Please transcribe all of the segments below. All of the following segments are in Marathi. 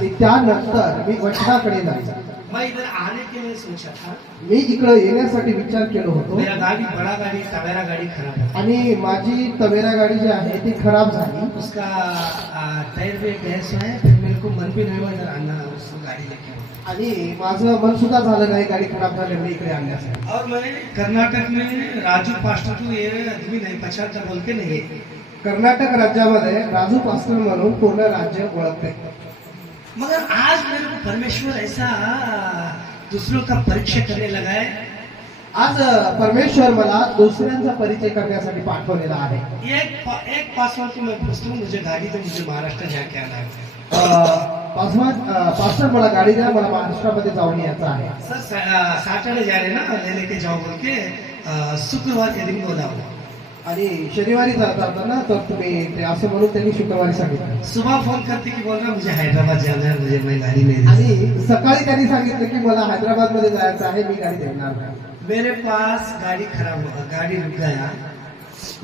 आणि त्यानंतर मी वटणाकडे जायचं. मैं इधर आने के लिए सोचा था. मी इकडे येण्यासाठी विचार केलो होतो. मेरा गाड़ी बड़ा गाड़ी तवेरा गाड़ी खराब है. आणि माझी तवेरा गाडी जी आहे ती खराब झाली. उसका टायर भी गैस है. फिर मेरे को मन भी नहीं हुआ इधर आना उसको गाड़ी लेके. आणि माझं मन सुद्धा झालं नाही गाडी खराब झाल्यामुळे इकडे आणण्यासाठी. और मैंने कर्नाटक में राजू पास्टर तो ये आदमी नहीं पछाड़ता बोल के नहीं. कर्नाटक राज्यामध्ये राजू पास्टर म्हणून पूर्ण राज्य ओळखते. मगर आज मेरे को परमेश्वर ऐसा दूसरों का परीक्षा करने लगा है. आज परमेश्वर मला दुसऱ्यांचा परिचय करण्यासाठी पाठवलेला आहे. एक पासवान को मैं पूछता हूँ मुझे गाड़ी दो, मुझे महाराष्ट्र जाके आना है. पास्टर मला गाडी द्या, मला महाराष्ट्रामध्ये जाऊन यायचं आहे. सर सैटरडे जा रहे ना ले लेके जाओ बोल के शुक्रवार के दिन बोला. आणि शनिवारी जाता ना तर तुम्ही ते असं म्हणून त्यांनी शुक्रवारी सांगितलं. सुबह फोन करते की बोल रहा मुझे हैदराबाद जाना है, मुझे मैं गाड़ी नहीं. आणि सकाळी त्यांनी सांगितलं की मला हैदराबाद मध्ये जायचं आहे, मी गाडी देणार नाही. मेरे पास गाड़ी खराब हुआ, गाड़ी रुक गया.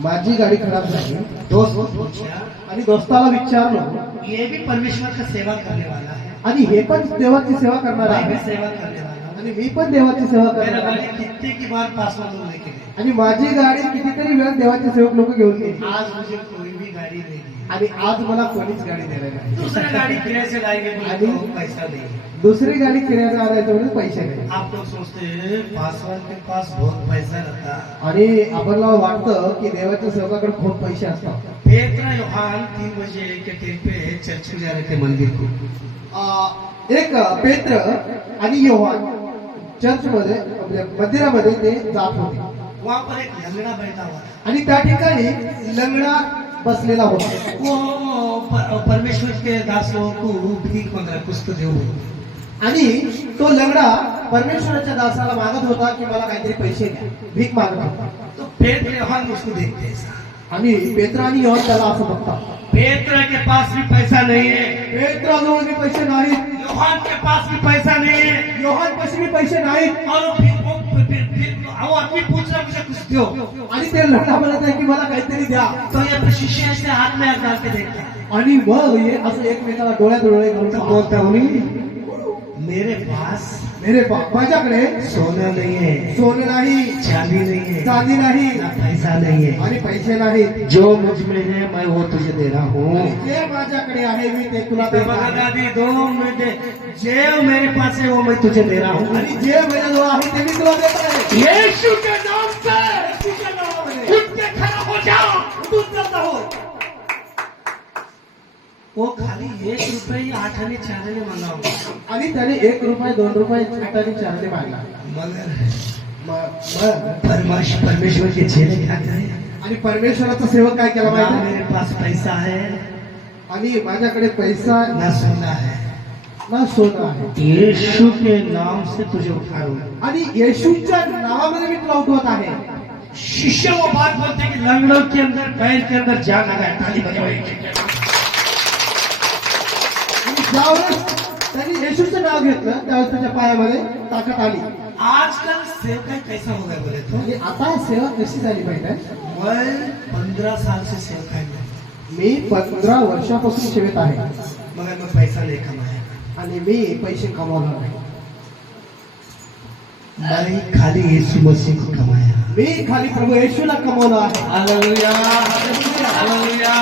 माझी गाडी खराब झाली. दोस्त पूछा आणि दोस्ताला विचारलो, ये भी परमेश्वर का सेवा करने वाला है. आणि हे पण देवाची सेवा करणार मैं भी आहे सेवा करने वाला हूँ. आणि मी पण देवाची सेवा मेरा करणार गाड़ी आहे. कितने की बार पासवान लोग लेके गए. आणि माझी गाडी कितीतरी वेळा देवाचे सेवक लोक घेऊन गेली. आज मुझे कोई भी गाड़ी नहीं दी. आणि आज मला कोणीच गाडी देणार नाही. दूसरा गाड़ी किराए से लाएंगे बोले तो पैसा नहीं. दुसरी गाडी किरायाला आणायचं म्हणजे पैसे नाही. आप लोग सोचते हैं पासवान के पास बहुत पैसा रहता. आणि आपल्याला वाटतं की देवाच्या सेवकाकडे खूप पैसे असतात. पेत्र योहान 3 बजे के टाइम पे चर्च में जा रहे थे मंदिर को. एक पेत्र आणि योहान चर्च मध्ये म्हणजे मंदिरामध्ये ते जात होते. वहाँ पर एक लंगड़ा बैठा हुआ था. आणि त्या ठिकाणी लंगडा बसलेला होता. वो परमेश्वर के दास लोगों को भीख मांग रहा, कुछ तो दो. आणि तो लंगडा परमेश्वराच्या दासाला मागत होता की मला काहीतरी पैसे द्या, भीक मागत होता. तो पेत्र योहान उसको देखते हैं. आणि पेत्र आणि योहान त्याला असं बघतात. पेत्र के पास भी पैसा नहीं है. पेत्राजवळ बी पैसे नाहीत. योहान के पास भी पैसा नहीं है. योहान पाशी बी पैसे नाहीत. और वो आदमी पूछ रहा मुझे कुछ दो. आणि ते लंगडा म्हणत आहे की मला काहीतरी द्या. तो ये शिष्य ऐसे हाथ में हाथ डाल के देखते हैं. आणि मग हे असं एकमेकाला डोळ्यात डोळे घालून बोलता मेरे पास माझ्याकडे सोना नहीं है, सोने नाही, चांदी नहीं है, चांदी नाही, ना पैसा नहीं है. आणि पैसे नाहीत. जो मुझ में है मैं वो तुझे दे रहा हूँ. जे माझ्याकडे आहे मी ते तुला तो देत बघा आहे. दादी, दो मुझे जे मेरे पास है वो मैं तुझे दे रहा हूँ. आणि जे माझ्याजवळ आहे ते मी तुला देत आहे. यीशु के नाम से तुझ्या नावामध्ये उठ के खड़ा हो जाओ. तू चालता हो. वो खाली 1 रुपये 8 आने 4 आने मांगा होगा. आणि त्याने 1 रुपये 2 रुपये 8 4 मागला. मगर परमेश्वर के चेले क्या करें. आणि परमेश्वराचा सेवक काय केला ना माहिती? मेरे पास पैसा है, आणि माझ्याकडे पैसा ना सोना है. ना सोनं आहे. यीशु के नाम से तुझे उठाऊंगा. आणि येशूच्या नावामध्ये मी तुला उठवत आहे. शिष्य वो बात बोलते हैं कि लंगड़ों के अंदर पैर के अंदर जान लगा है. ताली बजाओ. आणि ज्यावेळेस त्यांनी येशूचं नाव घेतलं त्यावेळेस त्याच्या पायामध्ये ताकद आली. आजकल सेवकाई कैसा हो गया बोले तो. म्हणजे आता सेवा कशी झाली पाहिजे? मैं 15 साल से सेवकाई में, मी 15 वर्षापासून सेवेत आहे. मगर मैं पैसा नहीं कमाया. आणि मी पैसे कमावला नाही. मैं खाली यीशु मसीह को कमाया. मी खाली प्रभू येशूला कमावलं आहे. Hallelujah, hallelujah.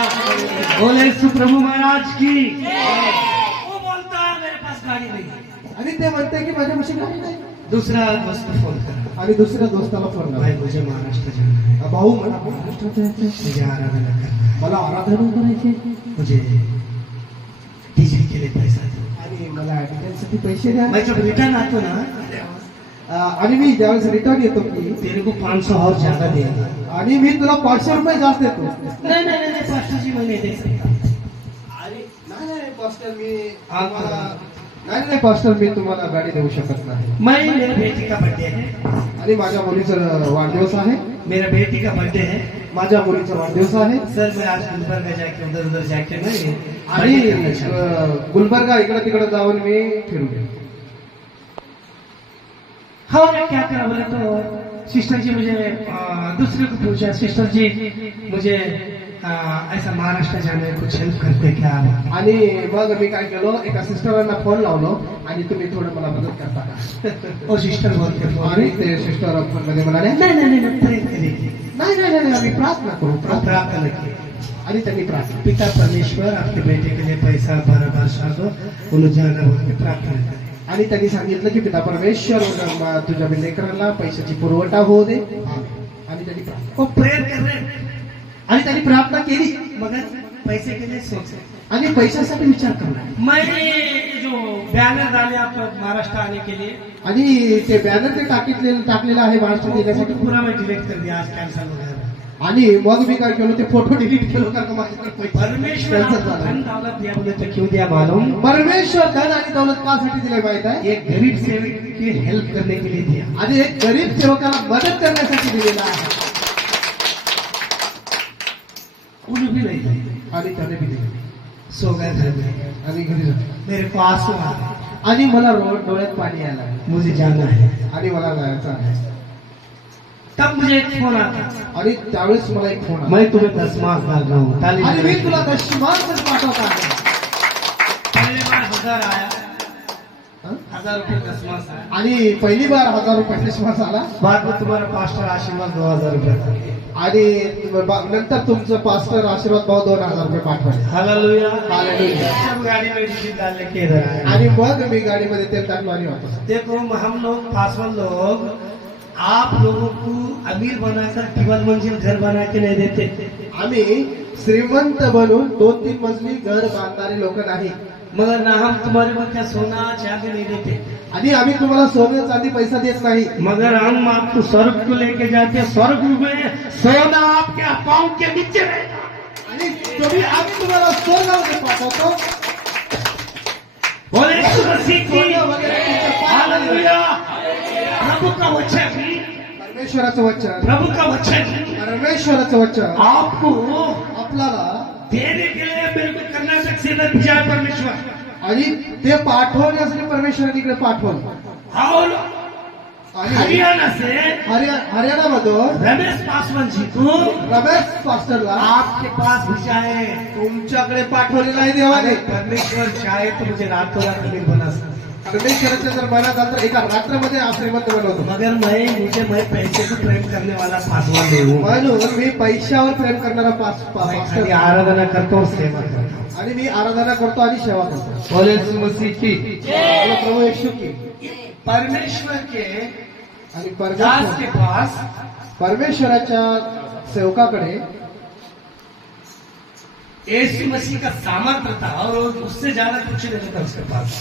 बोले यीशु प्रभु महाराज की. वो बोलता है मेरे पास गाड़ी नहीं है. आणि ते म्हणते की माझ्यापाशी गाडी नाही. दूसरा दोस्त फोन करा, आणि दुसऱ्या दोस्ताला फोन भाई लावला. मुझे महाराष्ट्र जाना है, भाऊ मला महाराष्ट्रात जायचं आहे. मुझे आराधना करना है, मला आराधना करायची आहे. मुझे डीजल के लिए पैसा दो. आणि मला डिझेलसाठी पैसे द्या. मैं जब रिटर्न आता ना आणि मी ज्यावेळेस रिटर्न येतो की तेरे को 500 और ज्यादा देगा. आणि मी तुला 500 रुपये जास्त देतो. नहीं नहीं नहीं पास्टर जी मैं नहीं दे सकता. अरे नाही पास्टर मी आप नाही पास्टर मी तुम्हाला गाडी देऊ शकत नाही. मैं मेरे बेटी का बर्थडे है, आणि माझ्या मुलीचा वाढदिवस आहे. मेरा बेटी का बर्थडे है. माझ्या मुलीचा वाढदिवस आहे. सर मैं आज गुलबर्गा जाके उधर उधर जाके नहीं आणि गुलबर्गा इकडे तिकडे जाऊन मी फिरू. हाँ मैं क्या करा बोले तो सिस्टर जी मुझे दूसरे को पूछा, सिस्टर जी मुझे ऐसा महाराष्ट्र जाने में कुछ हेल्प करते क्या आप? आणि मग मी काय केलो एका सिस्टरांना फोन लावलो आणि तुम्ही थोडं मला मदत करता का वो सिस्टर बोलते आणि फोन ते सिस्टर फोन मध्ये म्हणाले नहीं प्रे करेगी नाही नहीं नहीं आम्ही प्रार्थना करू प्रार्थना की आणि त्यांनी प्रार्थना पिता परमेश्वर आपके बेटे के लिए पैसा बराबर दो उन्हें जाना बोल के प्रार्थना करें आणि त्यांनी सांगितलं की पिता परमेश्वर तुझ्या लेकरांना पैशाची पुरवठा होऊ दे आणि त्यांनी प्रार्थना वो प्रेयर कर रहे हैं, आणि त्यांनी प्रार्थना केली मगर पैसे के लिए सोचे आणि पैशासाठी विचार करणार मैंने जो बैनर डाले आप महाराष्ट्र आने के लिए आणि ते बॅनर ते टाकलेलं आहे महाराष्ट्रात येण्यासाठी पूरा मैं डिलीट कर दिया आज कैंसिल हो गया आणि मग मी काय केलं ते फोटो डिलीट केलो कारण का माझ्याकडे पैसे परमेश्वर cancel आपको झाला. धन दौलत दिया बोले तो क्यों दिया मालूम परमेश्वर धन आणि दौलत कासाठी दिले माहित आहे एक गरीब सेवक की हेल्प करने के लिए दिया आणि एक गरीब सेवकाला मदत करण्यासाठी दिलेला आहे उन्हें भी नहीं दिया आणि त्याने बी दिले सो गए घर में आणि घरी जातो. मेरे को आंसू आ गए आणि मला डोळ्यात पाणी यायला लागलं. मुझे जाना है आणि मला जायचं आहे तब मुझे एक फोन आता आणि त्यावेळेस मला एक फोन आला मैं तुम्हें 10 मास डाल रहा हूँ ताली आणि मी बजाओ. तुला दशमांश पाठवत आहे पहले बार 1000 आया हं? 1000 रुपये 10 मास आया आणि पहिली बार 1000 रुपये दशमांश आला बाद में तुम्हारा पास्टर आशीर्वाद 2000 रुपये था. आणि नंतर तुमचं पास्टर आशीर्वाद भाऊ 2000 रुपये पाठवले हालेलुया हालेलुया. सब गाड़ी में डिसीजन डालने के इधर आए आणि मग मी गाडीमध्ये तेल टाकलो आणि वापस आलो. देखो हम लोग पासवान लोग आप लोगों को अमीर बनाकर केवल मंजिल घर बना के नहीं देते आम्ही श्रीमंत बनून 2-3 मजली घर बांधणारे लोक नाही मगर ना हम तुम्हारे को क्या सोना चांदी नहीं देते आणि आम्ही तुम्हाला सोनं चांदी पैसा देत नाही मगर हम आपको स्वर्ग को लेके जाते हैं. स्वर्ग में सोना आपके अकाउंट के नीचे रहेगा. आणि आम्ही तुम्हाला स्वर्गामध्ये पाठवतो बोले यीशु मसीह की सोनं वगैरे तुमच्या पायात नाही. हालेलुया. प्रभु का वचन परमेश्वराचं वचन प्रभु का वचन परमेश्वराचं वचन आपको आपल्याला देने के लिए मेरे को कर्नाटक से न भेजा है परमेश्वर आणि ते पाठवण्यासाठी परमेश्वराने इकडे पाठवलं और आणि हरियाणा से हरियाणामधून रमेश पासवान जी को रमेश पास्टरला आपके पास भेजा है. तुमच्याकडे पाठवलेलं आहे देवाने अरे परमेश्वर चाहे तो मुझे रातों रात अमीर बना सकता परमेश्वराच्या जर मनात आलं तर एका रात्रमध्ये श्रीमंत बनवतो मगर मैं पैसे को प्रेम करने वाला पासवान नहीं हूँ. म्हणून मी पैशावर प्रेम करणारा मैं पास्टर खाली आराधना करता हूँ सेवा करता हूँ. आणि मी आराधना करतो आणि सेवा करतो बोले यीशु मसीह की बोला प्रभू येशू की परमेश्वर के आणि दास के पास परमेश्वराच्या सेवकाकडे यीशु मसीह का सामर्थ्य था और उससे ज्यादा कुछ नहीं था उसके पास.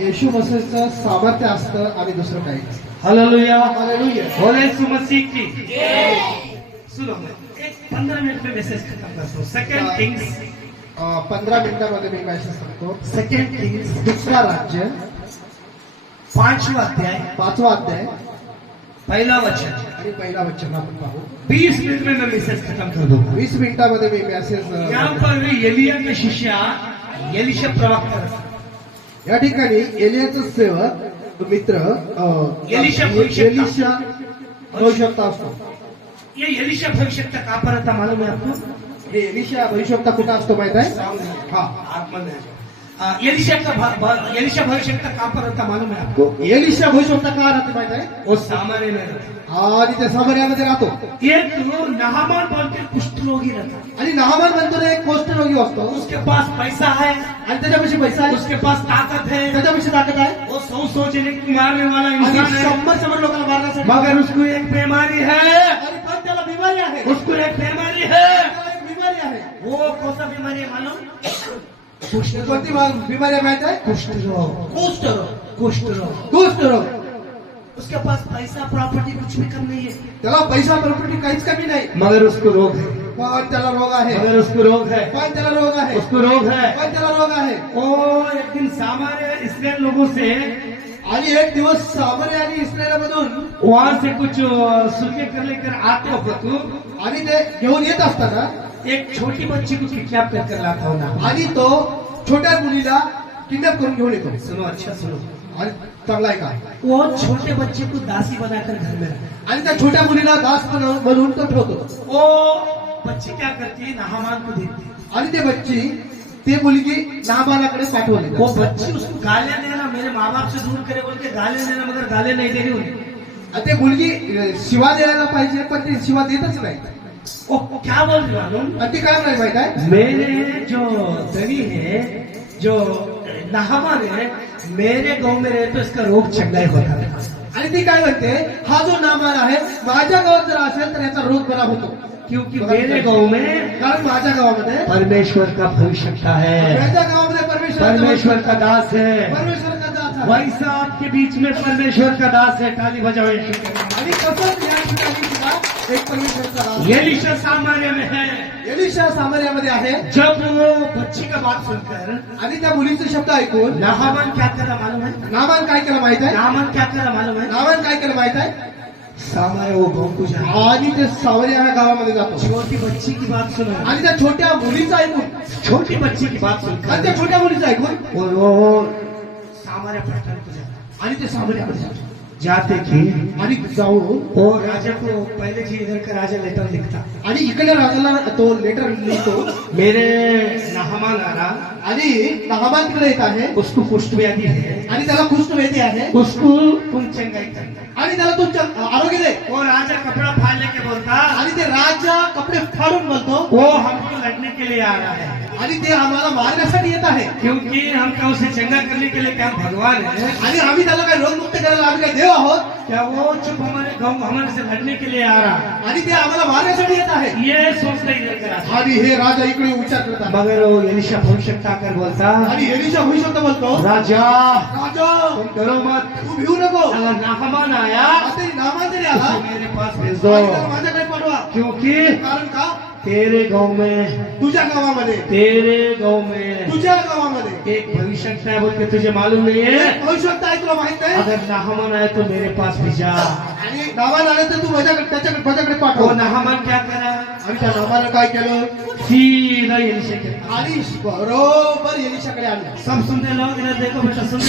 येशू मसीहचं सामर्थ्य असतं आणि दुसरं काही नसतं. हालेलुया. हालेलुया. बोले यीशु मसीह की सुनो एक 15 मिनट में मैसेज खत्म करता हूँ. सेकंड थिंग्स 15 मिनिटांमध्ये मी मेसेज सांगतो सेकंड थिंग्स दुसरा राज्य 5वां अध्याय 5वा अध्याय पहला वचन आणि पहिला वचन आपण पाहू 20 मिनट में मैं मैसेज खत्म कर दूंगा. 20 मिनिटांमध्ये मी मेसेज यहाँ पर एलिया के शिष्य एलिशा प्रवक्ता था. या ठिकाणी एलियाचं सेवक मित्र एलिशा भविष्यवक्ता. एलिशा भविष्यवक्ता असतो. ये एलिशा भविष्यवक्ता कहाँ पर रहता मालूम है आपको? हे एलिशा भविष्यवक्ता कुठं असतो माहित आहे हा आत्मा में एलिशा भविष्यवक्ता कहाँ पर रहता मालूम है आपको? एलिशा भविष्यवक्ता का राहते माहित आहे वो सामान्य में रहता. आणि त्या सामर्यामध्ये राहतो ये तो नाहमान बोल के कुष्ठ रोगी रहता. आणि नाहमान म्हणतो ना एक कुष्ठरोगी असतो उसके पास पैसा है, आणि त्याच्यापाशी पैसा आहे उसके पास ताकत है, त्याच्यापाशी ताकद आहे वो 100 जने को मारने वाला आणि इंसान है. 100 लोकांना मारण्यासाठी मगर उसको एक बीमारी है, आणि पण त्याला बिमारी आहे उसको एक बीमारी है. त्याला एक बिमारी आहे वो कौन सा बीमारी है मालूम? कोणती बिमारी आहे माहित आहे कुष्ठ रोग. कुष्ठ रोग. उसके पास पैसा प्रॉपर्टी कुछ भी कम नहीं है, त्याला पैसा प्रॉपर्टी काहीच कमी नाही मगर उसको रोग है. पण त्याला रोग आहे मगर उसको रोग है, पण त्याला रोग आहे उसको रोग है. पण त्याला रोग आहे वो एक दिन सामान्य इसराइल लोगों से आणि एक दिवस सामरे आणि इस्रायलमधून वहां से कुछ सुनके कर लेकर आते हो तू आणि ते घेऊन येत असताना एक छोटी बच्ची को किडनैप कर लाता हो ना. आणि तो छोट्या मुलीला किडनॅप करून घेऊन येतो सुनो अच्छा सुनो. आणि चांगला आहे का वो छोटे बच्चे को दासी बनाकर घर में रखा. आणि त्या छोट्या मुलीला दास बनवून तो ठेवतो वो बच्ची क्या करती है नाहमान को देती है आणि ते बच्ची ते मुलगी नाबालाकडे पाठवली वो बच्ची उसको गालियां देना मेरे माँ बाप से दूर करे बोल के गालियां देना मगर गालियां नहीं देनी उन्हें ते मुलगी शिवा द्यायला पाहिजे पण ते शिवा देतच नाही वो क्या बोल रही मालूम आणि ती काय म्हणाली माहित आहे मेरे जो दनी है जो नाहमान है मेरे गांव में रहे तो इसका रोग चंगाई होता है आणि ती काय म्हणते हा जो नामान आहे माझ्या गावात जर असेल तर याचा रोग बरा होतो क्योंकि मेरे गांव में कारण माझ्या गावामध्ये परमेश्वर का भविष्यता है माझ्या गावामध्ये परमेश्वर का दास है परमेश्वर का दास आहे. वैसा आपके बीच में परमेश्वर का दास है ताली बजाओ आणि कसं या ठिकाणी सुद्धा एक परमेश्वरचा दास ये लिशा सामान्य में है एलिशा सामर्यामध्ये आहे जब वो बच्ची का बात सुनकर आणि त्या मुलीचे शब्द ऐकून नाहमान क्या करा मालूम है नामान काय केलं माहित आहे नाहमान क्या करा मालूम है नामान काय केलं माहित आहे सामान्य वो गांव को जा आणि ते सावरिया ह्या गावामध्ये जातो छोटी बच्ची की बात सुनो आणि त्या छोट्या मुलीचं ऐकून छोटी बच्ची की बात आणि त्या सुनकर छोट्या मुलीचं ऐकून वो सामान्य पटन को जाता आणि ते सावरियामध्ये जातो जाते थे आणि जाऊन वो राजा को पहले थी इधर का राजा लेटर लिखता आणि इकडे राजाला तो लेटर लिहितो मेरे नाहमान आ रहा आणि नाहमान तिकडे येत आहे उसको कुष्ठ व्याधि है आणि त्याला कुष्ठवेधी आहे उसको तुम चंगाई करना आणि त्याला तू आरोग्य दे वो राजा कपड़ा फाड़ लेके बोलता आणि ते राजा कपडे फाडून बोलतो वो हमको लड़ने के लिए आ रहा है आणि ते आम्हाला मारण्यासाठी येत आहे क्योंकि हम क्या उसे चंगा करने के लिए क्या हम भगवान है आणि आम्ही त्याला काही रोगमुक्त करायला आम्ही काय देव आहोत क्या वो चुप हमारे गाँव हमारे से लड़ने के लिए आ रहा आणि ते आम्हाला मारण्यासाठी येत आहे ये सोचता इधर करा आणि हे राजा इकडे विचार करत आहे मगर वो एलिशा भविष्यता कर बोलता आणि एलिशा होऊ शकतो बोलतो राजा राजा तुम करो मत तू भिवू नको अगर नाहमान आया आता नामा जरी आला उसे मेरे पास भेज दो आणि त्याला माझ्याकडे पाठवा क्योंकि कारण का तेरे गांव में तुझ्या गावामध्ये तेरे गांव में तुझ्या गावामध्ये एक भविष्यता है बोल के तुझे मालूम नहीं है भविष्यवाणी ऐकलं माहित आहे अगर नाहमान आए तो मेरे पास भी जा आणि नामान आले तर तू त्याच्याकडे माझ्याकडे वो पाठव नाहमान क्या करा आणि त्या नामानं काय केलं सीधा एलिशा के पास। आणि बरोबर एलिशाकडे आले सब सुन रहे लोग इधर देखो बेटा सुन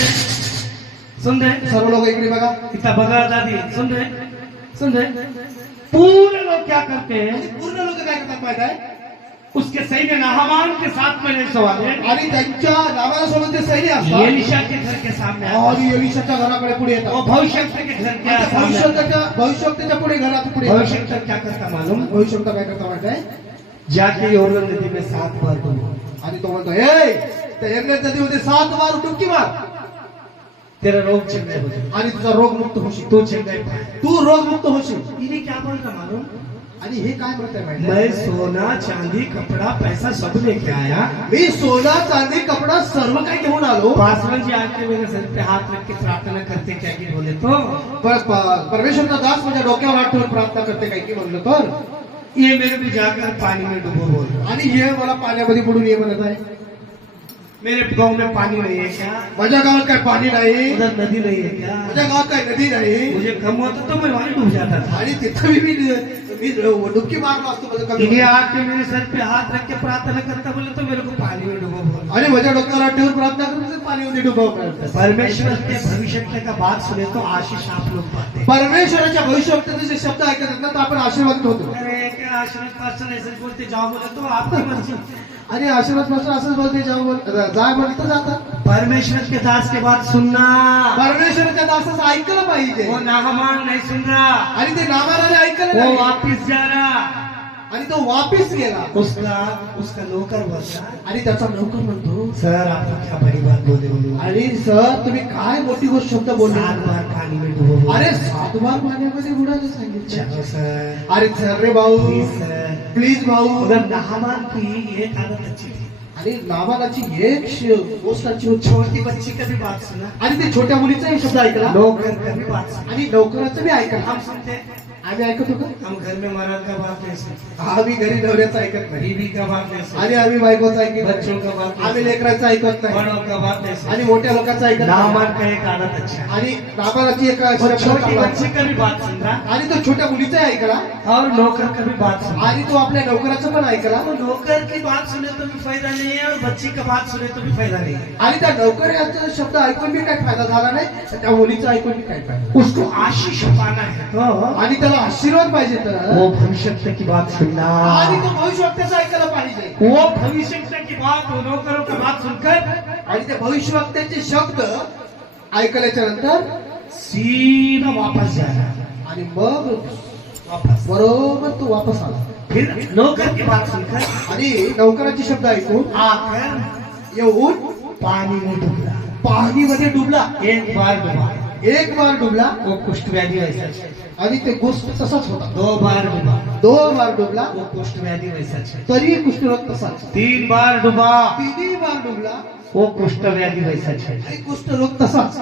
रहे सर्व लोक इकडे बघा इतना बगा दादी सुन रहे पूरे लोग क्या करते हैं पूर्ण लोक काय करतात माहित आहे उसके सैन्य नाहमान के साथ में नहीं सवाले आणि त्यांच्या नामासोबत जे सैन्य असतात एलिशा के घर के सामने आते हैं। आणि एलिशाच्या घराकडे पुढे येतात वो भविष्यता के घर के आता सामने आते हैं। भविष्यवक्त्याच्या पुढे घरात पुढे येतात. भविष्यता क्या करता मालूम भविष्यवक्ता काय करता माहित आहे जाके योर्दन नदी में 7 बार डूबो आणि तो म्हणतो हे त्या यज्ञ नदीमध्ये 7 बार डुबकी मार तेरा रोग चंगाई हो जाए आणि तुझा रोग मुक्त होशील तू चंगाई पाए तू रोग मुक्त होशील इन्हें क्या बोल रहा मालूम आणि हे काय म्हणताय माहिती मैं सोना चांदी कपड़ा पैसा सब लेके आया मी सोना चांदी कपडा सर्व काही घेऊन आलो पासवान जी आके मेरे सर पे हाथ रख के प्रार्थना करते क्या की बोले तो परमेश्वरचा दास माझ्या डोक्यावर हात ठेवून प्रार्थना करते काय की म्हणलं तर ये मेरे को जाकर पानी में डुबो बोल रहा। आणि हे मला पाण्यामध्ये बुडून ये म्हणत आहे मेरे गांव में पानी नहीं है क्या माझ्या गावात काय पाणी नाही उधर नदी नहीं है क्या माझ्या गावात काय नदी नाही मुझे कम होता तो मैं वहीं डूब जाता था आणि तिथं मी डुबकी मारलो असतो माझं कमी इन्हें आके मेरे सर पे हाथ रख के प्रार्थना करता बोले तो मेरे को पानी में डुबो बोल आणि माझ्या डोक्यावर हात ठेवून प्रार्थना करून पाणीमध्ये डुबाव करतात परमेश्वर के भविष्य का बात सुने तो आशीष आप लोग पाते हैं। परमेश्वराच्या भविष्यवक्त्याचे जे शब्द ऐकत ना तर आपण आशीर्वाद होतो अरे क्या आशीर्वाद पास्टर ऐसे बोलते जाओ बोले तो आपकी मर्जी आणि आशीर्वाद पासून असंच बोलते जाय म्हणतं जातात परमेश्वर के दास के बात सुनना परमेश्वराच्या दासाचं ऐकलं पाहिजे वो नाहमान नहीं सुन रहा आणि ते नामाने ऐकलं वो नाही वापिस जा रहा आणि तो वापिस गेला उसका नौकर बोलता आणि त्याचा नोकर म्हणतो सर आप क्या बड़ी बात बोले बोलो आणि सर तुम्ही काय मोठी गोष्ट शब्द बोलले 7 बार पानी में डूबो बोलो। अरे 7 बार पाण्यामध्ये बुडायला सांगितलं चलो सर अरे सर रे भाऊ प्लीज सर प्लीज भाऊ उधर नाहमान की एक आदत अच्छी थी आणि नामानाची एक गोष्ट अच्छी होती छोटी बच्ची का भी बात सुना आणि ते छोट्या मुलीचाही शब्द ऐकला नौकर का भी बात सुना आणि नोकराचं बी ऐकलं हम सुनते आम्ही ऐकतो का हम घर में मर्द का बात नहीं सुनते आम्ही घरी नवऱ्याचं ऐकत नाही बीवी का बात नहीं सुनते आणि आम्ही बायकोचं ऐकत बच्चों नाही का बात आम्ही नहीं लेकराचं ऐकत सुनते नाही बड़ों का बात नहीं सुनते आणि मोठ्या लोकांचं ऐकत नाही नाहमान का एक आदत अच्छा है आणि नामानाची एक और शब्द छोटी चांगला बच्ची का भी बात सुन रहा आणि तो छोट्या मुलीचा ऐकला और नौकर का भी बात सुन रहा आणि तो आपल्या नोकराचं पण ऐकला तो नौकर की बात सुने तो भी फायदा नहीं है और बच्ची का बात सुने तो भी फायदा नहीं है। आणि त्या नोकऱ्याचा शब्द ऐकून बी काही फायदा झाला नाही, त्या मुलीचा ऐकून बी काही फायदा उसको आशीष पाना है नाही. आणि त्याला आशीर्वाद पाहिजे तर वो भविष्य की बात सुनना, आणि तो भविष्यवक्त्याचं ऐकायला पाहिजे. वो भविष्य की बात नौकरों का बात सुनकर आणि ते भविष्यवक्त्याचे शब्द ऐकल्याच्या नंतर सीधा वापस जाना, आणि मग वापस बरोबर तो वापस आला. फिर नौकर की बात सुनकर आणि नौकराचे शब्द ऐकून आकर येऊन पानी में डूबला, पाणीमध्ये डुबला. एक बार डूबा, एक बार डुबला वो कुष्ठ व्याधि वैसा है। आणि ते गोष्ट तसाच होता. 2 बार डूबा, 2 बार डुबला वो कुष्ठ व्याधि वैसा है। तरी कुष्ठरोग तसाच. 3 बार डूबा, 3 बार डुबला वो कुष्ठ व्याधि वैसा है। आणि कुष्ठरोग तसाच.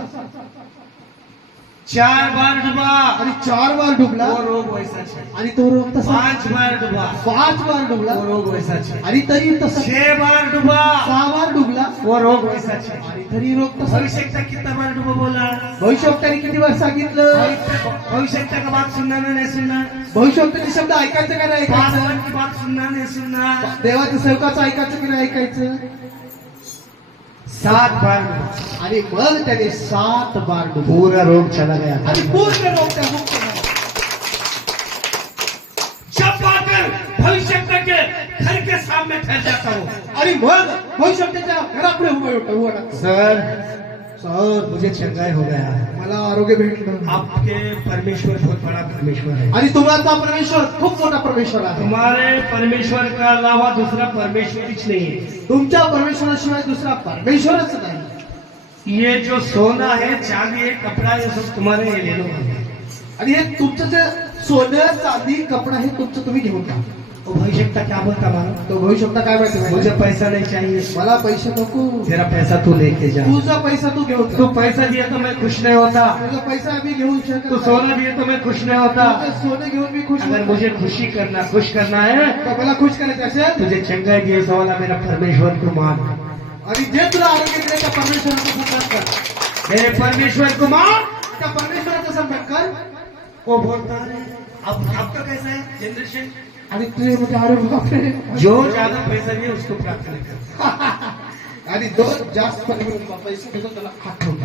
4 बार डूबा, आणि 4 बार डुबला वो रोग वैसा है। आणि तो रोग तसा. 5 बार डूबा, 5 बार डुबला वो रोग वैसा है। आणि तरी तसा. 6 बार डूबा, 6 बार डुबला वो रोग वैसा है। आणि तरी रोग तसा. भविष्यता कितना बार डूबा बोला? भविष्यवक्त्याने किती बार सांगितलं? भविष्यता का बात सुनना ना नहीं सुनना, भविष्यवक्त्याचे शब्द ऐकायचं का नाही ऐकायचं? पासवान की बात सुनना नहीं सुनना। देवाच्या सेवकाचं ऐकायचं की नाही ऐकायचं? 7 बार डूबा, आणि मग त्याने 7 बार डुबला पूरा रोग चला गया। आणि पूर्ण रोग त्या मुक्त झाला. जब आकर भविष्यता के घर के सामने ठहर जाता हूँ, आणि मग भविष्यवक्त्याच्या घरापुढे उभं राहतो. सर सर मुझे चंगाई हो गया, मला आरोग्य भेटलं. आपके परमेश्वर बहुत बड़ा परमेश्वर है। आणि तुम्हाला परमेश्वर खूप मोठा परमेश्वर आहे. तुम्हारे परमेश्वर का अलावा दूसरा परमेश्वर कुछ नहीं है। तुमच्या परमेश्वराशिवाय दुसरा परमेश्वरच नाही. ये जो सोना है, चांदी है, कपड़ा है, ये सब तुम्हारे ये ले लो। आणि हे तुमचं जे सोनं चांदी कपडा हे तुमचं तुम्ही घेऊन जा. वो भविष्यता क्या बोलता मानो? तो भविष्यवक्ता काय मुझे माहिती? पैसा नहीं चाहिए, मला पैसे नको. तेरा पैसा तू लेके जा। तुझा पैसा तू घेऊन तू जा. पैसा दिया तो मैं खुश नहीं होता, तुझा पैसा आम्ही घेऊन शकत तू नाही. सोना दिया तो मैं खुश नहीं होता। तुझं सोनं घेऊन मी खुश अगर होतो. मुझे खुश करना है, तर मला खुश करायचं असेल तुझे चंगाई दिए सवाला मेरा परमेश्वर को मान, आणि जे तुला आरोग्य दिले त्या परमेश्वराचा सन्मान कर. मेरे परमेश्वर को मान। त्या परमेश्वराचा सन्मान कर. वो बोलता है अब आपका कैसा है जनरेशन? आणि तुझे म्हणजे अरे बापरे. जो ज्यादा पैसा नहीं उसको प्राप्त नहीं करता। आणि दोन जास्त पैसे घेतो त्याला हात ठेवून.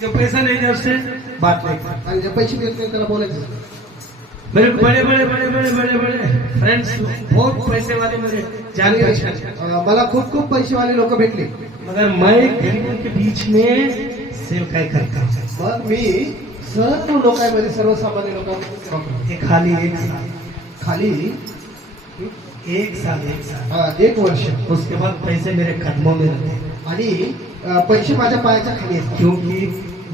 जो पैसा नहीं दे उससे बात नहीं करता। आणि जे पैसे देत नाही त्याला बोलायचं. मेरे बड़े बड़े बड़े बड़े बड़े बड़े फ्रेंड्स, बहुत पैसे वाले मेरे जान पहचान, मला खूप खूप पैसेवाले लोक भेटले. मगर मैं गरीबों के बीच में सेवकाई करता हूँ। मग मी सर्व लोकांमध्ये सर्वसामान्य लोकांमध्ये ये खाली एक साल, खाली एक साल 1 वर्ष. उसके बाद पैसे मेरे कदमों में रहते हैं, आणि पैसे माझ्या पायाच्या खाली असतात. क्योंकि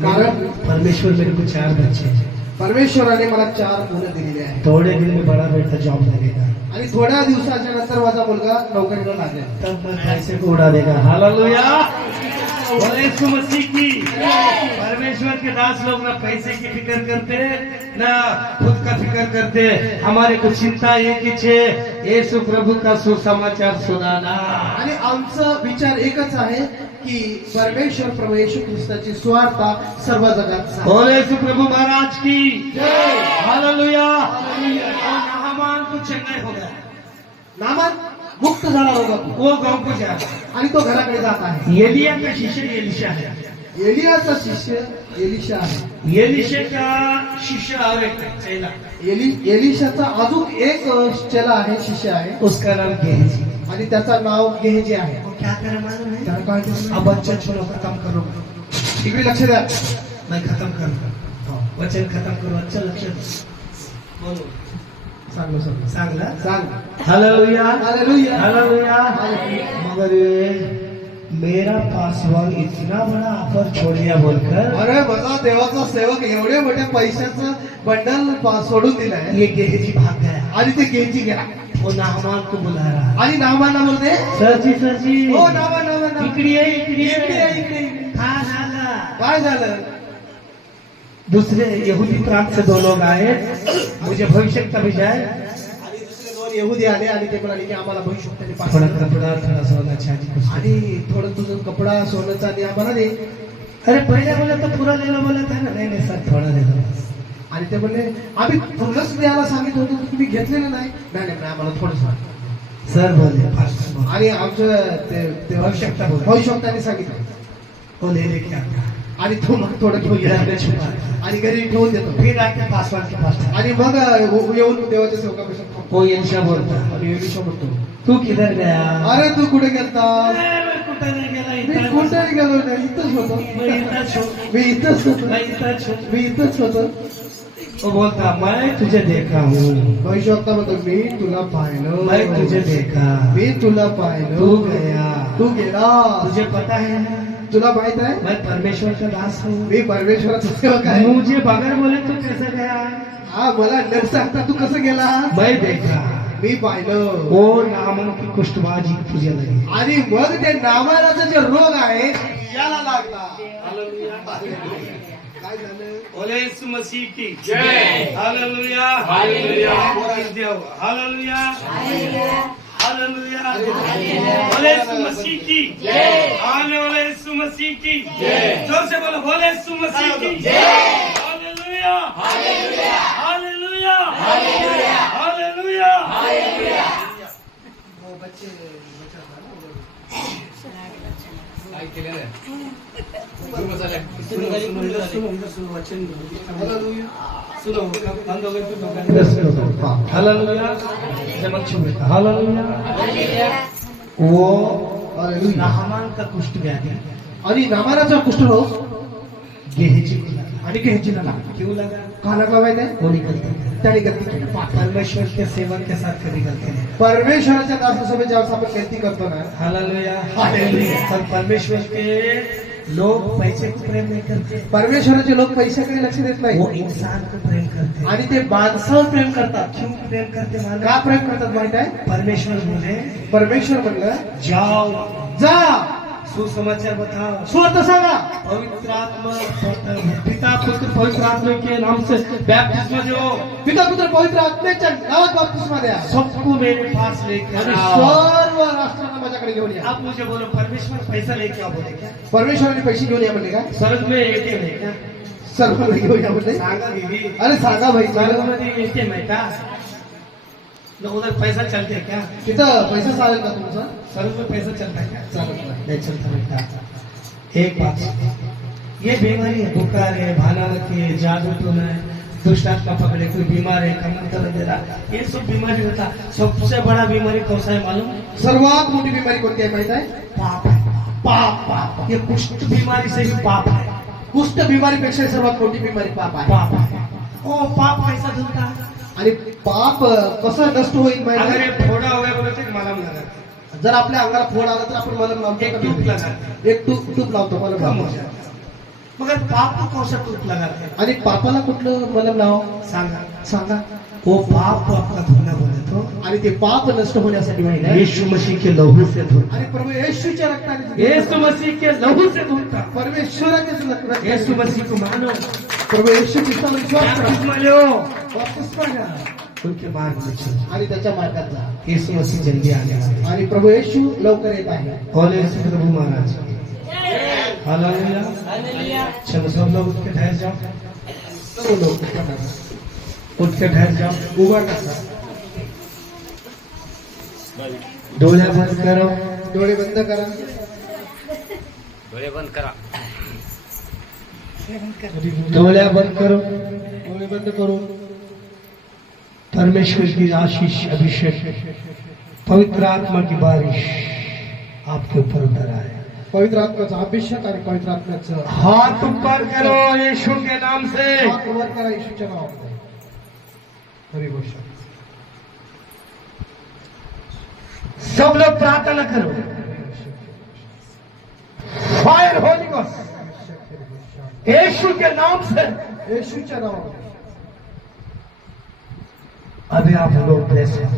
कारण परमेश्वर मेरे को 4 बच्चे हैं। परमेश्वराने मला 4 मुलं दिलेली आहे. थोड़े दिन में बड़ा बेटा जॉब लगेगा, आणि थोड्या दिवसाच्या नंतर माझा मुलगा नोकरीला लागेल. तब मैं पैसे को उड़ा देगा। हालेलुया, बोले यीशु मसीह की। परमेश्वर के दास लोग ना पैसे की फिक्र करते ना खुद का फिक्र करते, हमारे को चिंता एक ही छे, यीशु प्रभु का सुसमाचार सुनाना। आणि आमचं विचार एकच आहे की परमेश्वर प्रभू येशू ख्रिस्ताची सुवार्ता सर्व जगात सांगा. बोले यीशु प्रभु महाराज की हालेलुया। नामान को चंगाई हो गया, नामान मुक्त झाला रोगातून. वो गांव को जा रहा है। आणि तो घराकडे जात आहे. एलिया का शिष्य एलिशा है, एलियाचा शिष्य एलिशा आहे. एलिशा का शिष्य और एक चेला, एलिशाचा अजून एक चेला आहे, शिष्य आहे. उसका नाम गेहजी। आणि त्याचं नाव गेहजी आहे. वो क्या करे मालूम है? त्याला काय केलं? अब वचन सुनो, खत्म करो। इकडे लक्ष द्या. मैं खत्म करूंगा, वचन खत्म करो। अच्छा लक्ष दो। बोलो, सांगलो सांगलो सांगला सांग. Hallelujah hallelujah. हालेलुया। हालेलुया. मगर मेरा पासवान इतना बड़ा ऑफर छोड़ दिया बोलकर अरे माझा देवाचा सेवक एवढे मोठ्या पैशाचं बंडल सोडून दिलाय. ये गेहजी भाग गया आणि ते गेहजी गेला. वो नाहमान को बुला रहा। आणि नामांना बोलते सरजी हो नामा नामा नामा. इकडे ये, इकडे ये। इकडे ये, इकडे ये. काय झालं? काय झालं? दूसरे यहूदी प्रांत से 2 लोग आए, मुझे भविष्यता भी जाए। आणि दुसरे 2 यहुदी आले आणि ते म्हणाले की आम्हाला भविष्यवाणी थोड़ा पाठवा. कपड़ा, थोड़ा सोना चांदी कुछ। आणि थोडं तुझं कपडा सोनं चांदी आम्हाला दे. अरे पहले बोला तो पूरा ले लो, बोला था ना नहीं नहीं सर थोड़ा दे दो। आणि ते म्हणले आम्ही तुलाच द्यायला सांगितलं होतं, तुम्ही घेतलेलं नाही. नाही नाही आम्हाला थोडं सांग. सर बोले फास्ट बोल. आणि आमचं ते भविष्यवक्ता बोल. भविष्यवक्त्याने सांगितलं वो ले लेके आता. आणि तो मग थोडं घेऊन इधर गेला में छुपा. आणि घरी ठेवून देतो फिर आके पासवान के पास था. आणि मग येऊन देवाच्या सेवकापासून थांबतो. वो एलिशा बोलता. आणि एलिशा म्हणतो तू किधर गया? अरे तू कुठे गेलता? मैं कुठे नाही गेला. मी इथं कुठे गेलो नाही, इथंच होतो. मैं इथंच हूँ. मी इथंच होतो. मैं इथंच हूँ. मी इथंच होतो. वो बोलता मैं तुझे देखा हूँ. भविष्यवक्ता म्हणतो मी तुला पाहिलं. मैं तुझे देखा. मी तुला पाहिलं. तू गया. तू गेला. तुझे पता है ना, तुला माहित आहे मैं परमेश्वर का दास हूँ. मी परमेश्वराचा सेवक आहे. मुझे बगैर बोले तू कैसे गया? हा मला न सांगता तू कसं गेला? मैं देखा. मी पाहिलं. वो नामन की कुष्ठबाजी तुझे लगी. आणि मग ते नामालाचा जे रोग आहे याला लागला. काय झालं? बोले यीशु मसीह की जय. हालेलुया. हालेलुया. हालेलुया. हालेलुया. बोले यीशु मसीह की जय. बोले यीशु मसीह की जय. जोर से बोलो बोले यीशु मसीह की जय. Hallelujah. Hallelujah. Hallelujah. Hallelujah. Hallelujah. Hallelujah. वो बच्चे हालेलुया. चमक छुए. हालेलुया. वो हालेलुया. नाहमान का कुष्ठ व्याधी आणि नामानाचा कुष्ठरोग गेहजी को लगा. आणि घेंचीला लागला. क्यों लगा? का लागला माहिती आहे? वो निकलता. त्याने गलती केली. परमेश्वर के सेवक के साथ कभी गलती नहीं. परमेश्वराच्या दासासोबत ज्यावेळेस आपण गलती करतो ना, हालेलुया. हालेलुया. पर परमेश्वर के लोग पैसे को प्रेम नहीं करते. परमेश्वराचे लोक पैशाकडे लक्ष देत वो नाही इंसान को प्रेम करते. आणि ते माणसावर प्रेम करतात. क्यों प्रेम करते मालूम? का प्रेम करतात माहित आहे? परमेश्वर बोले परमेश्वर म्हणलं जाओ जा सुसमाचार बताओ. स्वत सांगा. पवित्र आत्मा पिता पुत्र पवित्र आत्मा के नाम से बैप्टिस्म दो. पिता पुत्र पवित्र आत्म्याच्या नावात बाप्तिस्मा द्या सबको मेरे पास लेकर आणि आओ. सर्व राष्ट्रांना माझ्याकडे घेऊन या. आप मुझे बोलो परमेश्वर पैसा लेके आओ. बोले क्या? परमेश्वराने पैसे घेऊन या म्हणले का? स्वर्ग में एटीएम है क्या? सर्व घेऊन या म्हणले. सांगा दीदी. अरे सांगा भाई. स्वर्ग में एटीएम है क्या? लोग उधर पैसा चलते है क्या? तिथं पैसा चालेल का तुमचा? स्वर्ग में पैसा चलता है क्या? चालत नाही. नहीं चलता बेटा. एक बात, ये बीमारी है, बुखार है, भालावत है, जादू टोना है, दुष्ट आत्मा पकड़े, कोई बीमार है, कमर दर्द दे रहा, ये सब बीमारी होता. सबसे बड़ा बीमारी कौन सा है मालूम? सर्वात मोठी बिमारी कोणती आहे माहित आहे? पाप है. पाप पाप. ये कुष्ठ बीमारी से भी पाप है. कुष्ठ बिमारीपेक्षा सर्वात मोठी बिमारी पाप आहे. पाप है. ओ पाप कैसा धुलता है? आणि पाप कसं नष्ट होईल माहिती अगर आहे? ये फोड़ा हुआ बोले तो मलम लगाते. जर आपल्या अंगाला फोड आला तर आपण मलम लावतो. एक टूप लगाते. एक टूप लावतो मलम कम हो लावतो. जाता. मगर पाप को कौन सा टूप लगाते हैं? आणि पापाला कुठलं मलम लाव सांगा. सांगा. वो पाप को आपका धोना बोले तो आणि ते पाप नष्ट होण्यासाठी माहिती आहे? यीशु मसीह के लहू से धोता. आणि प्रभू येशूच्या रक्ताने यीशु मसीह के लहू से धोता. परमेश्वराच्याच रक्ताने यीशु मसीह को मानो. प्रभू येशू ख्रिस्तावर विश्वास करा. बपतिस्मा लो. बाप्तिस्मा घ्या. उनके मार्ग में चलो. आणि त्याच्या मार्गात जा. यीशु मसीह जल्दी आने वाले. आणि प्रभू येशू लवकर येत आहे. बोले यीशु प्रभु महाराज. हालेलुया. चलो सब लोग उठ के ठहर जाओ. सर्व लोक करा. उठ के ठहर जाओ. उभा करा. डोळे बंद करो. डोळे बंद करा. डोळे बंद करा. डोळे बंद करो. डोळे बंद करू. परमेश्वर की आशीष अभिषेक पवित्र आत्मा की बारिश आपके ऊपर उतर आए. पवित्र आत्म्याचा अभिषेक आणि पवित्र आत्म्याचं हाथ ऊपर करो यीशु के नाम से. हात वर करा येशूच्या नावामध्ये. हरी घोषणा. सब लोग प्रार्थना करो. फायर होली गोस्ट यीशु के नाम से. येशूच्या नावामध्ये. अभी आप लोग ब्लेस हैं.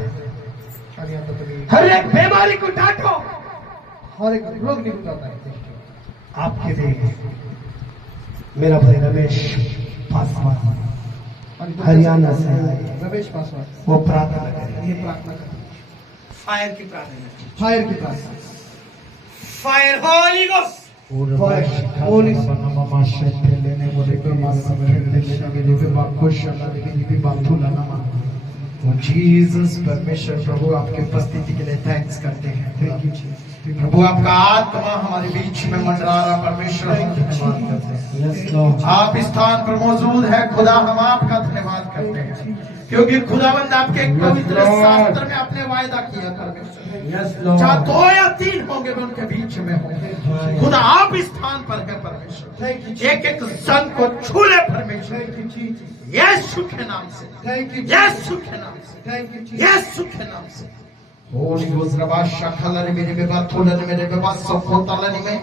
आणि आता तुम्ही हर एक बीमारी को डांटो. हर एक रोग निघून जात आहे. आपके लिए मेरा भाई रमेश पासवान आणि हरियाणा से आए. रमेश पासवान वो प्रार्थना करें. हे प्रार्थना करा. फायर की प्रार्थना. फायर की प्रार्थना. फायर होली गोस्ट. होली जीसस परमेश्वर प्रभु आपके उपस्थिति के लिए थैंक्स करते हैं। प्रभु आपका आत्मा हमारे बीच में मंडरा रहा, परमेश्वर हम धन्यवाद करते हैं। आप इस स्थान पर मौजूद है खुदा, हम आपका धन्यवाद करते हैं क्योंकि खुदावंद आपके पवित्र शास्त्र में आपने वायदा किया परमेश्वर, जहाँ 2 या 3 होंगे मैं उनके बीच में होंगे। खुदा आप इस स्थान पर है परमेश्वर, एक एक सन को छू ले परमेश्वर, यीशु के नाम से, यीशु के नाम से, यीशु के नाम से। होली गोस रबा शखलन मेरे बेबा थोलन मेरे बेबा सफोतलन में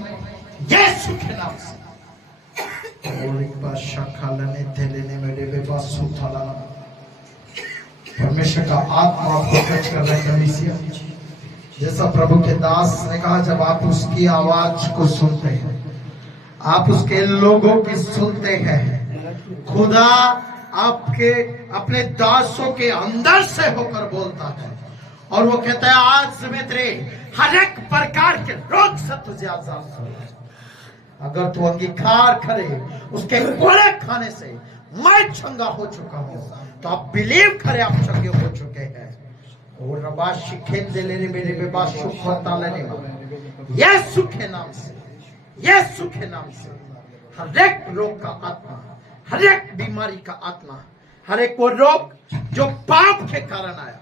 यीशु के नाम से। होली बा शखलन तेलेने मेरे बेबा सुथलन। परमेश्वर का आत्मा आपको टच कर रहा है कलीसिया, जैसा प्रभु के दास ने कहा, जब आप उसकी आवाज को सुनते हैं, आप उसके लोगों की सुनते हैं, खुदा आपके अपने दासों के अंदर से होकर बोलता है और वो कहता है आज से मैं तेरे हर एक प्रकार के रोग से तुझे आजाद करूंगा। अगर तू अंगीकार करे उसके गोले खाने से मैं चंगा हो चुका हूं, तो आप बिलीव करे आप चंगे हो चुके हैं। और रबाशी खेंदे लेने मेरे बेबास शुक्र लेने वाले यीशु के नाम से, यीशु के नाम से हर एक रोग का आत्मा, हर एक बीमारी का आत्मा, हर एक वो रोग जो पाप के कारण आया,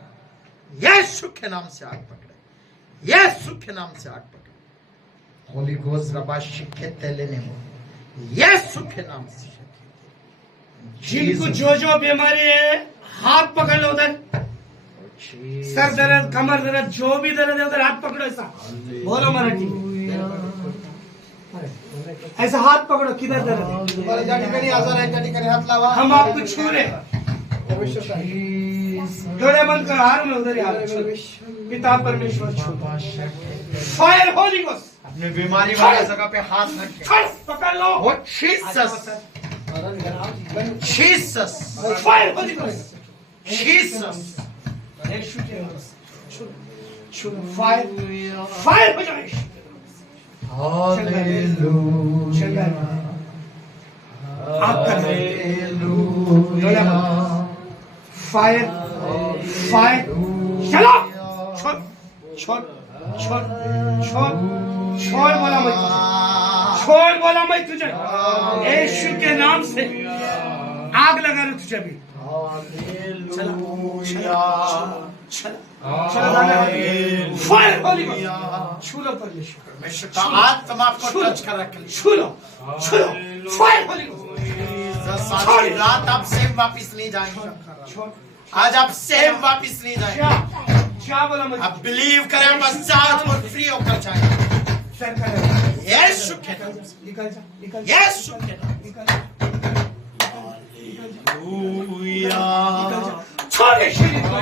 यीशु के नाम से आग पकड़े, यीशु के नाम से आग पकड़े। होली घोष रबाशी खेते लेने यीशु के नाम से। जिनको जो जो बीमारी है हाथ पकड़ लो उधर, सर दर्द, कमर दर्द, जो भी दर्द है उधर हाथ पकड़ो, ऐसा बोलो मराठी, ऐसा हाथ पकड़ो। किधर दर्द है? हम आपको छू रहे, जोड़े बंद कर, हार में उधर पिता परमेश्वर छू, फायर होली गोस्ट अपने बीमारी वाले जगह पे हाथ रखें, पकड़ लो। वो जीसस, जीसस, फायर होली गोस्ट, जीसस, यीशु के नाम से छू, फायर, फायर हो जाए। हालेलुया, हालेलुया, फायर, फायर, चलो, छोड़, छोड़, छोड़, छोड़, छोड़ बोला मैं तुझे, छोड़ बोला मैं तुझे, यीशु के नाम से आग लगा रहा तुझे भी। चला, फायर होली गोस्ट, छू लो परमेश्वर, परमेश्वर का आत्मा आपको टच कर रखे, छू लो, छू लो, फायर होली गोस्ट। आज रात आप सेम वापिस नहीं जाएंगे, आज आप सेम वापिस नहीं जाएंगे। क्या बोला मैं? आप बिलीव करें, पश्चात और फ्री होकर जाएंगे। यीशु के नाम से, निकल जा, निकल, यीशु के नाम से। निकल जा, हालेलुया, छोड़ यीशु को,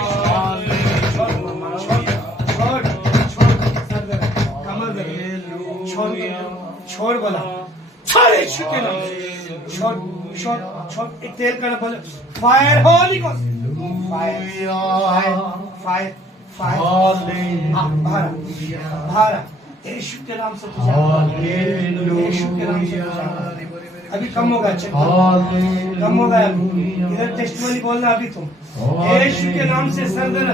छोड़, छोड़, छोड़, सर दर्द, कमर दर्द, छोड़, छोड़ बोला, छोड़ यीशु के नाम से, छोड़, छोड़, छोड़, एक तेल का बोले, फायर होली गोस्ट, फायर, फायर, फायर, बाहर, बाहर, यीशु के नाम से तुझे, यीशु के नाम से तुझे, अभी कम होगा, कम होगा, इधर टेस्टिमनी बोलना अभी तुम, यीशु के नाम से सर दर्द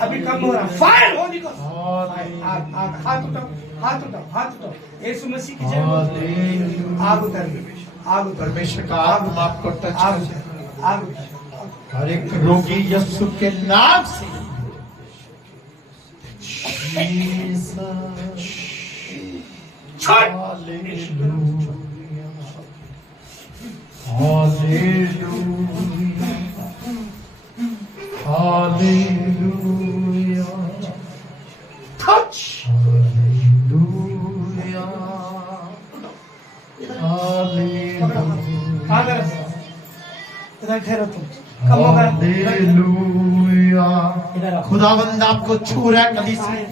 अभी कम हो रहा, फायर होली गोस्ट, हाथ उठाओ, हाथ उठाओ, हाथ उठाओ, यीशु मसीह की जय, आग उतर, आग उतर, परमेश्वर का आत्मा आपको टच आग, कर, आग, हर एक रोगी यीशु के नाम से। छोड़, touch, इधर ठहरो तुम, कम होगा, इधर आओ, खुदावंद आपको छू रहा है, कलीसिया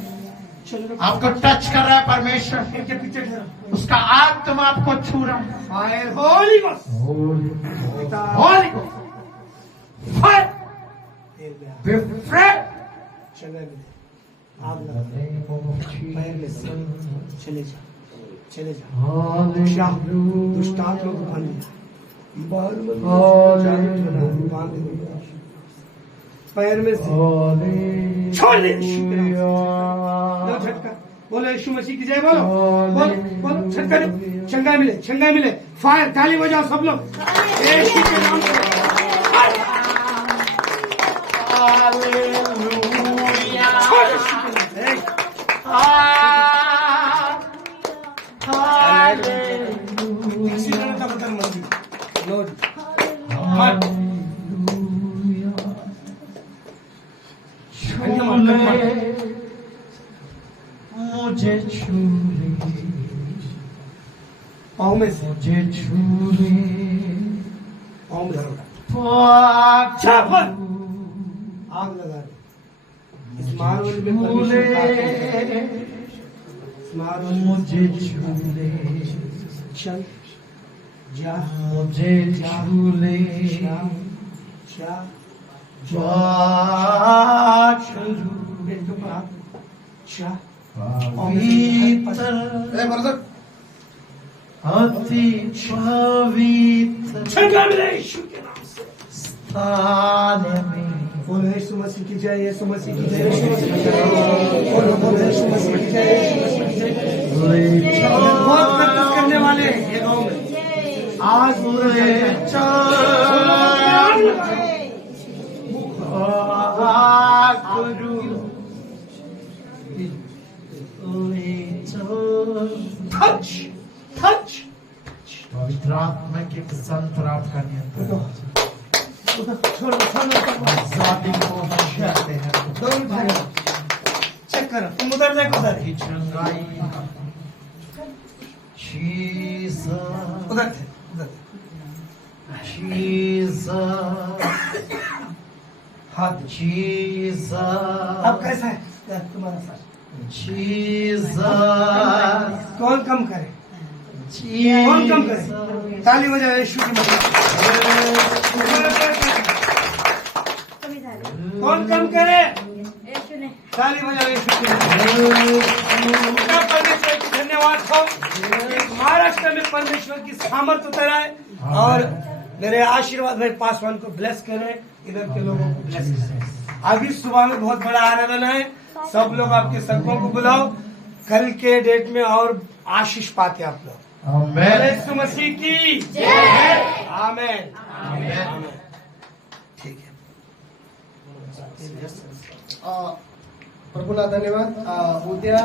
चलो, आपको टच कर रहा है परमेश्वर, इनके पीछे ठहरो, उसका आत्मा आपको छू रहा है। फायर होली गोस्ट, होली गोस्ट, फायर, बी फ्री, चले आग लगा, पैर में से चले जा, चले जा, दुष्ट आत्मा को बांध, फायर में से छोड़ दे यीशु के नाम से। लो झटका, बोलो यीशु मसीह की जय, बोलो बोलो बोलो, झटका दो, चंगाई मिले, चंगाई मिले। फायर, ताली बजाओ सब लोग यीशु के नाम से। छोड़ यीशु के नाम से। किसी तरह का बटन मत दो। लो मत मुझे छू ले, पाँव में से मुझे छू ले, पाँव में धरो, पाक आग लगा दे। इस मानव में परमेश्वर का आत्मा है। इस मानव में मुझे छू ले, चल जा मुझे छू ले, जा जा बेटों को आप जा पवित्र अति पवित्र छंगा मिले यीशु के नाम से। स्थान में बोलो यीशु मसीह की जय, यीशु मसीह की जय, यीशु मसीह की जय। बोलो बोलो यीशु मसीह की जय, यीशु मसीह की जय। बहुत प्रैक्टिस करने वाले हैं ये गाँव में। आज टच टच पवित्र आत्मा के संत प्राप्त करने छोड़ो छोड़ो आजादी को हम कहते हैं। दोनों भाई चेक करो, तुम उधर देखो, उधर की चंगाई Jesus, उधर थे, उधर Jesus, हाथ। Jesus, अब कैसा है तुम्हारा सर? Jesus, कौन कम करे, कौन कम करे? Jesus, ताली बजाओ यीशु की मदद। कौन कम करे? ताली बजाओ यीशु की मदद। परमेश्वर की धन्यवाद हो। महाराष्ट्र में परमेश्वर की सामर्थ उतर आए और मेरे आशीर्वाद भाई पासवान को ब्लेस करें, इधर के लोगों को ब्लेस करें। अभी सुबह में बहुत बड़ा आनंद है, सब लोग आपके सबकों को बुलाओ, कल के डेट में और आशीष पाते आप लोग। Amen. यीशु मसीह की जय, आमेन, Amen. ठीक है। प्रभूला धन्यवाद। उद्या